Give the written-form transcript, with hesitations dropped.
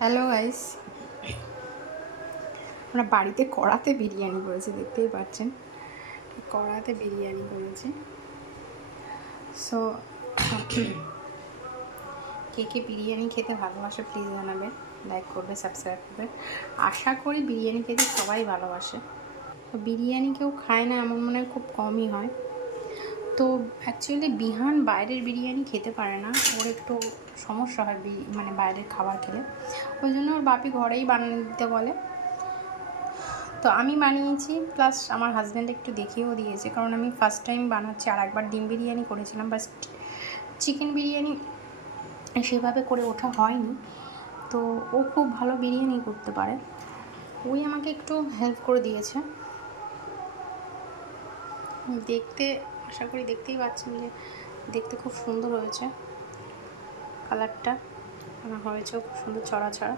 Hello guys, আমরা বাড়িতে কড়াতে বিরিয়ানি করেছি, দেখতেই পাচ্ছেন কড়াতে বিরিয়ানি করেছি। সো কে কে বিরিয়ানি খেতে ভালোবাসে প্লিজ জানাবে, লাইক করবে, সাবস্ক্রাইব করবে। আশা করি বিরিয়ানি খেতে সবাই ভালোবাসে। তো বিরিয়ানি কেউ খায় না এমন মনে হয় খুব কমই হয়। তো অ্যাকচুয়ালি বিহান বাইরের বিরিয়ানি খেতে পারে না, ওর একটু সমস্যা হয় মানে বাইরের খাবার খেলে। ওই জন্য ওর বাপি ঘরেই বানিয়ে দিতে বলে। তো আমি বানিয়েছি, প্লাস আমার হাজব্যান্ড একটু দেখিয়েও দিয়েছে, কারণ আমি ফার্স্ট টাইম বানাচ্ছি। আর একবার ডিম বিরিয়ানি করেছিলাম, বাস চিকেন বিরিয়ানি সেভাবে করে ওঠা হয়নি। তো ও খুব ভালো বিরিয়ানি করতে পারে, ওই আমাকে একটু হেল্প করে দিয়েছে। দেখতে আশা করি দেখতেই পাচ্ছেন যে দেখতে খুব সুন্দর হয়েছে, কালারটা হয়েছে খুব সুন্দর ছড়া ছড়া।